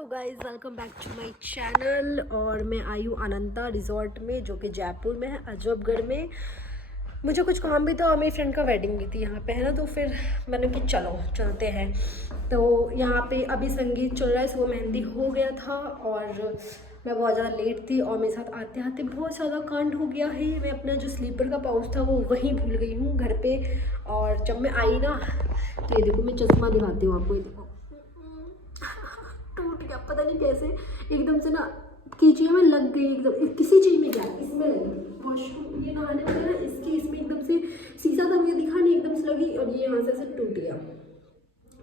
Hello guys, welcome back to my channel. और मैं आई हूँ अनंता रिजॉर्ट में, जो कि जयपुर में है, अजबगढ़ में। मुझे कुछ काम भी था और मेरी फ्रेंड का वेडिंग भी थी यहाँ पे, है ना। तो फिर मैंने कि चलो चलते हैं। तो यहाँ पे अभी संगीत चल रहा है, सुबह मेहंदी हो गया था और मैं बहुत ज़्यादा लेट थी और मेरे साथ आते आते बहुत ज़्यादा कांड हो गया है। मैं अपना जो स्लीपर का पाउच था वो वहीं भूल गई हूँ घर पे। और जब मैं आई ना, तो ये देखो, मैं चश्मा दिखाती हूँ आपको, ये देखो टूट गया, पता नहीं कैसे एकदम से ना कीचड़ में लग गई। एकदम किसी चीज़ में, क्या इसमें लगी, वॉशरूम ये नहाने वगैरह इसकी, इसमें एकदम से शीशा था, मुझे दिखा नहीं, एकदम से लगी और ये यहाँ से ऐसे टूट गया।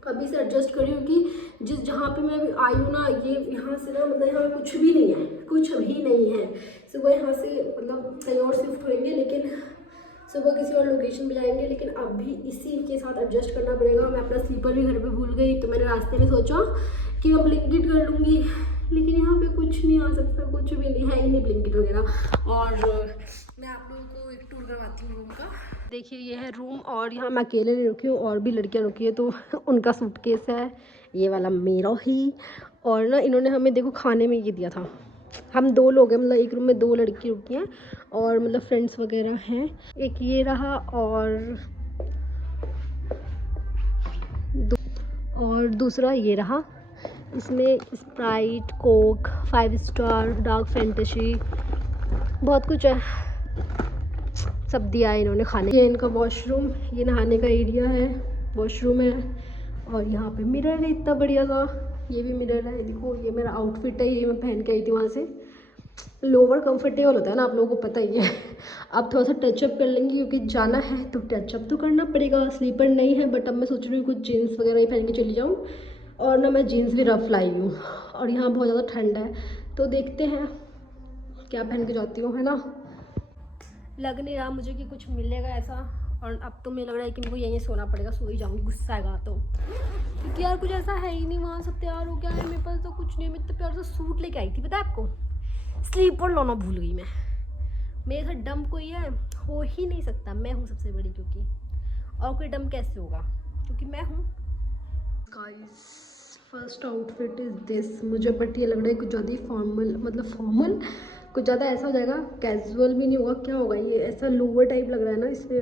अभी से एडजस्ट करी हूँ कि जिस जहाँ पे मैं आई हूँ ना, ये यहाँ से ना मतलब यहाँ कुछ भी नहीं है, कुछ भी नहीं है। सुबह यहाँ से मतलब कहीं और शिफ्ट होंगे, लेकिन सुबह किसी और लोकेशन पे जाएंगे, लेकिन अभी इसी के साथ एडजस्ट करना पड़ेगा। मैं अपना स्लीपर भी घर पे भूल गई, तो मैंने रास्ते में सोचा कि मैं ब्लिंकिट कर लूँगी, लेकिन यहाँ पे कुछ नहीं आ सकता, कुछ भी नहीं है ही नहीं ब्लिंकिट वगैरह। और मैं आप लोगों को एक टूर करवाती हूँ रूम का। देखिए ये है रूम, और यहाँ मैं अकेले नहीं रुकी हूँ, और भी लड़कियाँ रुकी है, तो उनका सूटकेस है ये वाला मेरा ही। और ना इन्होंने हमें देखो खाने में ये दिया था। हम 2 लोग हैं, मतलब एक रूम में 2 लड़की रुकी हैं और मतलब फ्रेंड्स वगैरह हैं। एक ये रहा और दूसरा ये रहा। इसमें Sprite, Coke, 5 star, dark fantasy, बहुत कुछ है, सब दिया है इन्होंने खाने। ये इनका वॉशरूम, ये नहाने का एरिया है, वॉशरूम है। और यहाँ पे मिरर है इतना बढ़िया सा, ये भी मिरर है। देखो ये मेरा आउटफिट है, ये मैं पहन के आई थी वहाँ से। लोअर कंफर्टेबल होता है ना, आप लोगों को पता ही है। अब थोड़ा सा टचअप कर लेंगे क्योंकि जाना है तो टचअप तो करना पड़ेगा। स्लीपर नहीं है, बट अब मैं सोच रही हूँ कुछ जीन्स वगैरह ही पहन के चली जाऊँ। और ना मैं जीन्स भी रफ लाई हूँ, और यहाँ बहुत ज़्यादा ठंड है, तो देखते हैं क्या पहन के जाती हूँ, है ना। लग नहीं रहा मुझे कि कुछ मिलेगा ऐसा, और अब तो मुझे लग रहा है कि मेरे को यहीं सोना पड़ेगा, सो ही जाऊँगी, गुस्सा आएगा तो, क्योंकि यार कुछ ऐसा है ही नहीं वहाँ। सब तैयार हो गया है, मेरे पास तो कुछ नहीं। मैं इतना प्यार से सूट लेके आई थी, पता है आपको, स्लीपर लाना भूल गई मैं। मेरे साथ डम कोई है हो ही नहीं सकता, मैं हूँ सबसे बड़ी, क्योंकि और कोई डम कैसे होगा, क्योंकि मैं हूँ। Guys first outfit is this. मुझे बट ये लग रहा है कुछ ज़्यादा ही फॉर्मल, मतलब फॉर्मल कुछ ज़्यादा ऐसा हो जाएगा, कैजुअल भी नहीं होगा, क्या होगा ये, ऐसा लोअर टाइप लग रहा है ना इसमें।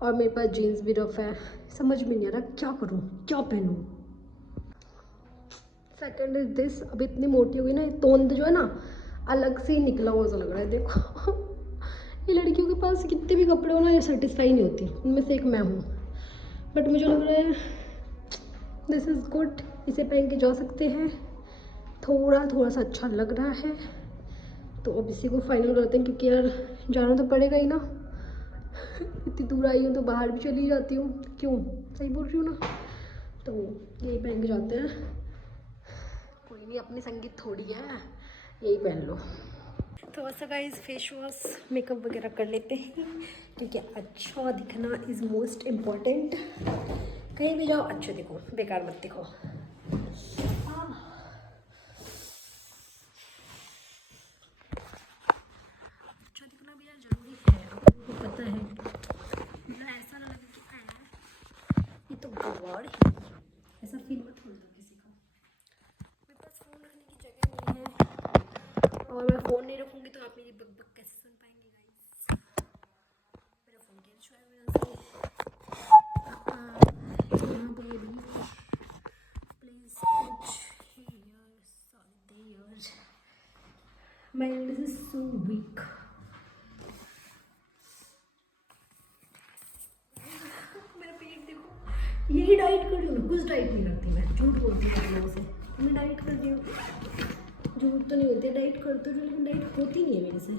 और मेरे पास जीन्स भी रफ है, समझ में नहीं आ रहा क्या करूँ, क्या पहनूँ। Second is this. अब इतनी मोटी हुई ना, ये तोंद जो है ना अलग से ही निकला हुआ सा लग रहा है, देखो। ये लड़कियों के पास कितने भी कपड़े हो ना, ये सेटिस्फाई नहीं होती, उनमें से एक मैं हूँ। बट मुझे लग रहा है दिस इज़ गुड, इसे पहन के जा सकते हैं। थोड़ा थोड़ा सा अच्छा लग रहा है, तो अब इसी को फाइनल करते हैं, क्योंकि यार जाना तो पड़ेगा ही ना। इतनी दूर आई हूँ तो बाहर भी चली जाती हूँ, क्यों, सही बोल रही हूँ ना। तो यही पहन के जाते हैं, कोई नहीं, अपनी संगीत थोड़ी है, यही पहन लो। तो ऐसा गाइस फेस वॉश मेकअप वगैरह कर लेते हैं, क्योंकि अच्छा दिखना इज़ मोस्ट इम्पॉर्टेंट। कहीं भी जाओ अच्छे दिखो, बेकार मत दिखो। अच्छा दिखना भी यार जरूरी है, आपको पता है, मतलब ऐसा ना लगे कि ये तो गवाड़ है, ऐसा फील मत होता किसी को। मेरे पास फ़ोन रखने की जगह नहीं है, और मैं फ़ोन नहीं रखूँगी तो आप मेरी बक कैसे सुन पाएंगे गाइस। मेरा फ़ोन कैसे छुआ यहाँ पे भी प्लीज़ कुछ here. My English is so weak. मेरा पेट देखो, यही डाइट कर रही हूँ ना, कुछ डाइट नहीं करती मैं, झूठ बोलती हूँ लोगों से मैं डाइट कर रही हूँ। झूठ तो नहीं होती, डाइट करती हूँ, लेकिन डाइट होती नहीं है मेरे से।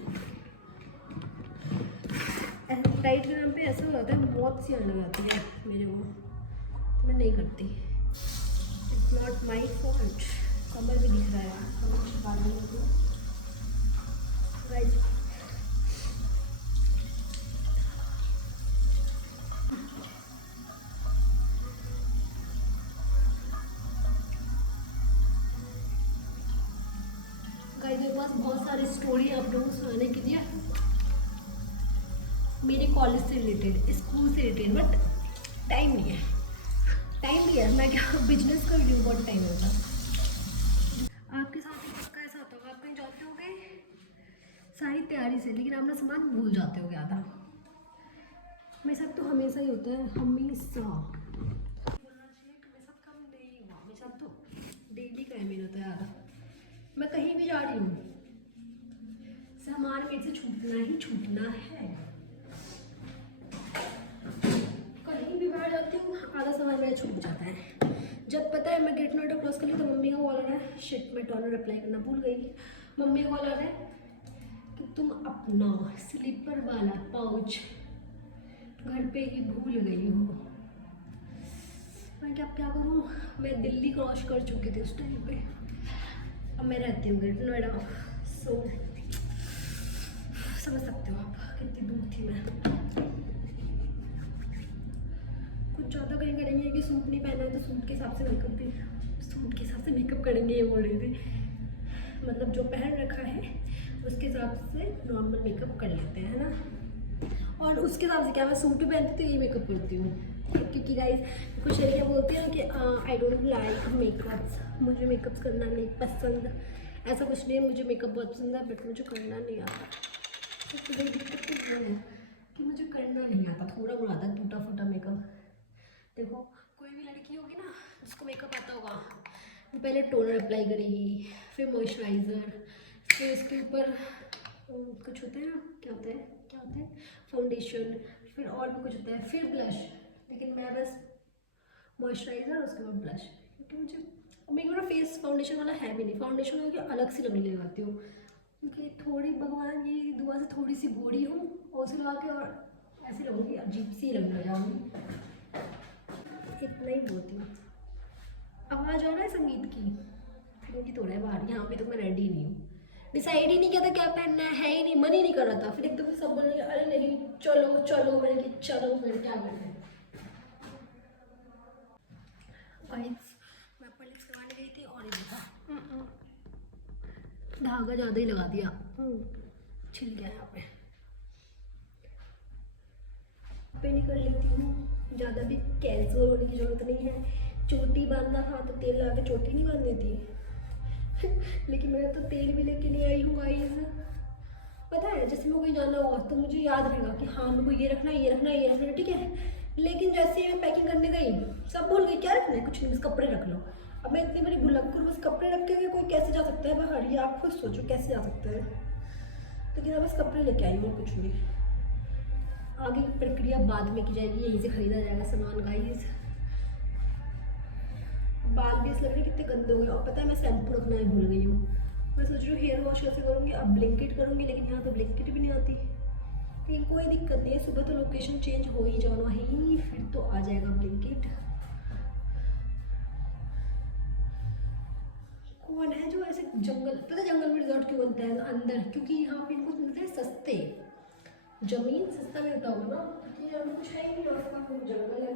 डाइट के नाम पे ऐसा हो जाता है, बहुत सी आने जाती है मेरे को, तो मैं नहीं करती। It's not my fault. कमर भी दिख रहा है, कमर छुपा रही हूँ गाइस। गाइस मेरे पास बहुत सारी स्टोरी आप लोगों को सुनाने के लिए, मेरे कॉलेज से रिलेटेड, स्कूल से रिलेटेड, बट टाइम नहीं है। टाइम नहीं है, मैं क्या बिजनेस कर रही हूँ, बहुत टाइम होता। सारी तैयारी से, लेकिन अपना सामान भूल जाते हो आधा। मेरे साथ तो हमेशा ही होता है, हमेशा बोलना चाहिए कि मेरे साथ कम नहीं हुआ, मेरे साथ तो डेली का है मेरा तो यार। मैं कहीं भी जा रही हूँ, सामान मेरे से छूटना ही छूटना है। कहीं भी बाहर जाती हूँ आधा सामान मेरा छूट जाता है। जब पता है मैं गेट नोट क्रॉस कर ली तो मम्मी का कॉल आ रहा है, शिट मैं टॉर्नर अप्लाई करना भूल गई। मम्मी का कॉल आ रहा है कि तुम अपना स्लीपर वाला पाउच घर पे ही भूल गई हो। मैं क्या करूँ, मैं दिल्ली क्रॉस कर चुकी थी उस टाइम पे। अब मैं रहती हूँ ग्रेटर नोएडा, सो समझ सकते हो आप कितनी दूर थी मैं। कुछ ज़्यादा कहीं करेंगे कि सूट नहीं पहना है तो सूट के हिसाब से मेकअप भी, सूट के हिसाब से मेकअप करेंगे, ये बोल रही थी। मतलब जो पहन रखा है उसके हिसाब से नॉर्मल मेकअप कर लेते हैं, है ना। और उसके हिसाब से क्या, मैं सूट भी पहनती हूँ, ये मेकअप करती हूँ। क्योंकि गाइस कुछ लड़कियाँ बोलती हैं कि आई डोंट लाइक मेकअप्स, मुझे मेकअप्स करना नहीं पसंद। ऐसा कुछ नहीं है, मुझे मेकअप बहुत पसंद है, बट मुझे करना नहीं आता। सबसे बड़ी दिक्कत तो ये है कि मुझे करना नहीं आता, थोड़ा बहुत आता है टूटा फूटा मेकअप। देखो कोई भी लड़की होगी ना जिसको मेकअप आता होगा, वो पहले टोनर अप्लाई करेगी, फिर मॉइस्चराइज़र, फिर इसके ऊपर कुछ होता है ना, क्या होता है फाउंडेशन, फिर और भी कुछ होता है, फिर ब्लश। लेकिन मैं बस मॉइस्चराइज़र उसके बाद ब्लश, क्योंकि मुझे मेरे को ना फेस फाउंडेशन वाला है भी नहीं। फाउंडेशन होगी अलग से लगने लगाती हूँ, क्योंकि थोड़ी भगवान की दुआ से थोड़ी सी बॉडी हूँ, और उसे लगा के और ऐसे लगूँगी, अजीब सी लगने जाऊँगी। इतना ही बोलती हूँ। आवाज़ आ रहा है संगीत की, संगीत हो रहा है बाहर। यहाँ पे तो मैं रेडी नहीं हूँ, डिसाइड ही नहीं किया था क्या पहनना है ही नहीं, मन ही नहीं कर रहा था। फिर एकदम सब बोलने लगे अरे नहीं चलो चलो, मैंने कि चलो मैंने क्या करना है। मैं पॉलिश करवाने गई थी और ये देखा धागा ज़्यादा ही लगा दिया, छिल गया यहाँ पे नहीं कर लेती हूँ। ज़्यादा भी कैजुअल होने की ज़रूरत नहीं है। चोटी बांधना था तो तेल लगा के चोटी नहीं बांध देती लेकिन मैं तो तेल भी लेके नहीं आई हूँ गाइस। पता है जैसे मैं कोई जाना होगा तो मुझे याद रहेगा कि हाँ मेरे को ये रखना है, ये रखना है, ये रखना है, ठीक है। लेकिन जैसे ही मैं पैकिंग करने गई सब भूल गई क्या रखना है, कुछ नहीं, बस कपड़े रख लो। अब मैं इतनी बड़ी भुलक्कड़, बस कपड़े रख के कोई कैसे जा सकता है बाहर, ये आप खुद सोचो कैसे जा सकता है। लेकिन मैं बस कपड़े लेके आई हूँ, कुछ नहीं। आगे की प्रक्रिया बाद में की जाएगी, यहीं से खरीदा जाएगा सामान गाइस। बाल भी इस लग रहे कितने गंदे हो गए, और पता है मैं शैम्पू रखना ही भूल गई हूँ। मैं सोच रही हूँ हेयर वॉश कैसे करूँगी, अब ब्लिंकिट करूँगी, लेकिन यहाँ तो ब्लिंकिट भी नहीं आती। लेकिन कोई दिक्कत नहीं है, सुबह तो लोकेशन चेंज हो ही जाना ही, फिर तो आ जाएगा ब्लिंकिट। कौन है जो ऐसे जंगल, पता है जंगल में रिजॉर्ट क्यों बनता है अंदर, क्योंकि यहाँ पे इनको मिलते हैं सस्ते, जमीन सस्ता मिलता होगा ना, क्योंकि यहाँ पे कुछ है ही नहीं, आसपास जंगल है।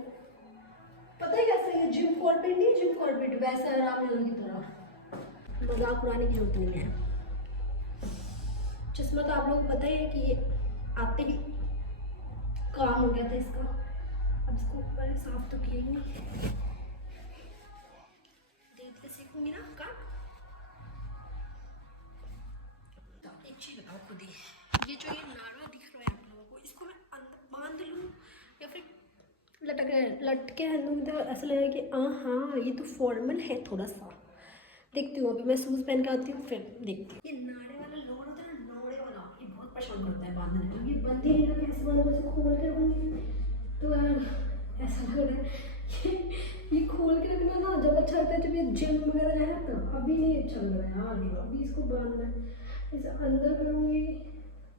पता है कैसे है, जिम कॉर्बेट नहीं, जिम कॉर्बेट वैसा है रामनगर की तरह। मजाक उड़ाने की जरूरत नहीं है। चश्मा तो आप लोगों को पता ही है कि ये आते ही काम हो गया था इसका। अब इसको ऊपर साफ तो किया ही नहीं, देख के सीखूंगी ना काम। एक चीज बताओ खुद ही, ये जो ये नारा दिख रहा है आप लोगों को, इसको मैं अंदर बांध लूँ या फिर लटके रहूँ, तो ऐसा लगेगा कि हाँ ये तो फॉर्मल है थोड़ा सा। देखती हूँ अभी मैं शूज़ पहन के आती हूँ, फिर देखती हूँ। ये नाड़े वाला लोड होता है ना, नौड़े वाला, ये बहुत परेशान करता है बांधने में। ये बंद ही नहीं रहा, कैसे बांधो, ऐसे खोल के रखूँगी तो यार ऐसा लग रहा है ये खोल के रखना ना जब अच्छा लगता है, जब ये जिम वगैरह जाए ना, अभी नहीं अच्छा लग रहा है यार। अभी इसको बांधना है, इसे अंदर करूँगी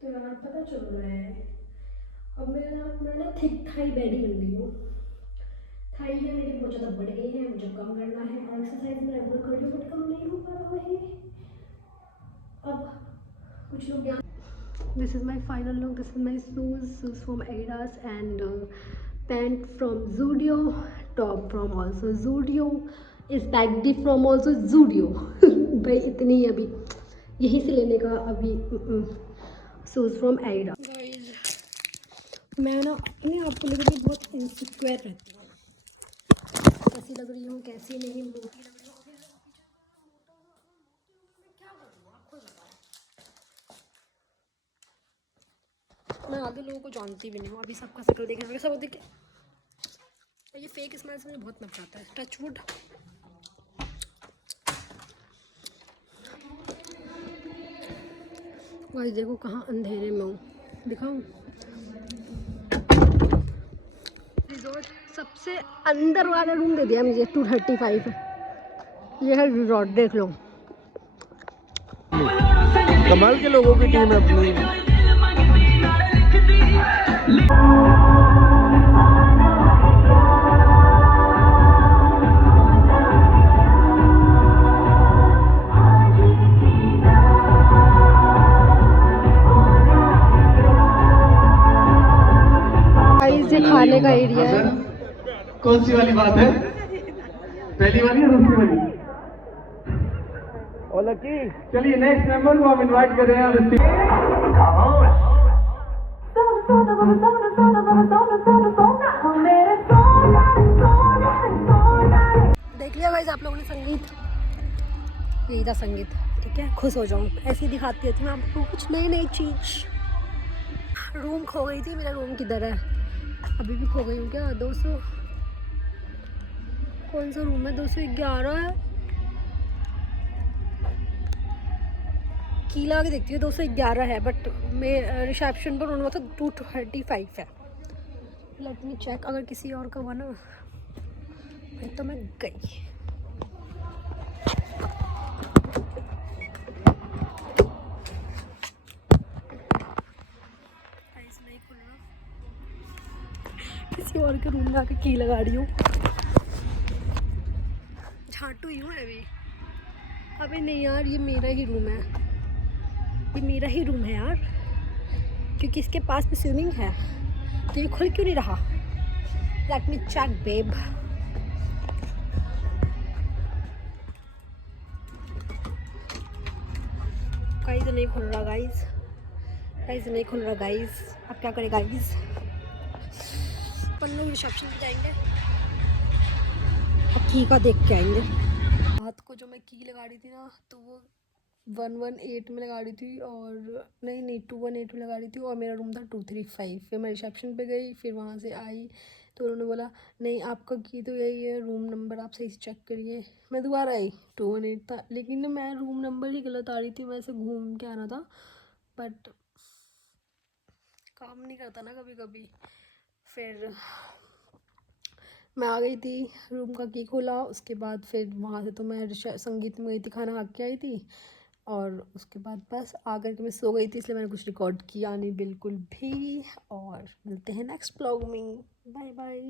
तो यार पता चल रहा है। अब मैं ना थिक थाई बैडी बन गई हूँ। थाई है मेरी बहुत ज़्यादा बढ़ गई है, मुझे कम करना है। एक्सरसाइज में रेगुलर कर रही हूँ बट कम नहीं हो पा रहा है। अब कुछ लोग यहाँ, this is my final look, this is my shoes from Adidas and pant from Zudio, top from also Zudio, इस बैग फ्रॉम ऑल्सो जूडियो भाई इतनी ही अभी यहीं से लेने का अभी शूज़ फ्रॉम एडिडास। मैं ना अपने आप को लेकर बहुत इनसिक्योर रहती हूँ, कैसी लग रही हूँ कैसी नहीं, मोटी लग रही हूँ, मैं क्या करूँ, आप खुद बताओ। ज़्यादा लोगों को जानती भी नहीं हूँ, अभी सबका शक्ल देखने में सब देखे। ये फेक स्माइल से मुझे बहुत नफरत आता है। Touch wood. गाइस देखो कहाँ अंधेरे में हूँ, दिखाऊँ? रिजॉर्ट सबसे अंदर वाला रूम दे दिया मुझे, 235 है। ये है रिजॉर्ट, देख लो। कमाल के लोगों की टीम है अपनी। ये खाने का एरिया है। कौन सी वाली बात है? पहली वाली या दूसरी वाली? और लकी चलिए नेक्स्ट मेंबर को हम इनवाइट कर रहे हैं। देख लिया गाइस आप लोगों ने संगीत, यही था संगीत। ठीक है, खुश हो जाऊँ, ऐसे ही दिखाती रहती मैं आपको कुछ नई नई चीज़। रूम खो गई थी, मेरा रूम किधर है? अभी भी खो गई हूँ क्या? 200 कौन सा रूम है? 211 है। की लगा के देखती हूँ, 211 है, बट मैं रिसेप्शन पर होना था 235 है। लेट मी चेक, अगर किसी और का हुआ ना फिर तो मैं गई। नहीं खुल रहा, किसी और के रूम में आके की लगा रही हूँ। झाटू ही हूँ अभी। अबे नहीं यार, ये मेरा ही रूम है, ये मेरा ही रूम है यार, क्योंकि इसके पास में स्विमिंग है, तो ये खुल क्यों नहीं रहा? Let me check babe. Guys नहीं खुल रहा, गाइस नहीं खुल रहा गाइस। अब क्या करें गाइस? अपन लोग रिसेप्शन पे जाएंगे, अब की का देख के आएंगे। रात को जो मैं की लगा रही थी ना, तो वो 118 में लगा रही थी, और नहीं 218 में लगा रही थी, और मेरा रूम था 235। फिर मैं रिसेप्शन पे गई, फिर वहाँ से आई तो उन्होंने बोला नहीं आपका की तो यही है, रूम नंबर आप सही से चेक करिए। मैं दोबारा आई, 218 था, लेकिन मैं रूम नंबर ही गलत आ रही थी, वैसे घूम के आना था, बट काम नहीं करता ना कभी कभी। फिर मैं आ गई थी, रूम का की खोला, उसके बाद फिर वहाँ से तो मैं संगीत में गई थी, खाना खा के आई थी, और उसके बाद बस आकर के मैं सो गई थी, इसलिए मैंने कुछ रिकॉर्ड किया नहीं बिल्कुल भी। और मिलते हैं नेक्स्ट ब्लॉग में, बाय बाय।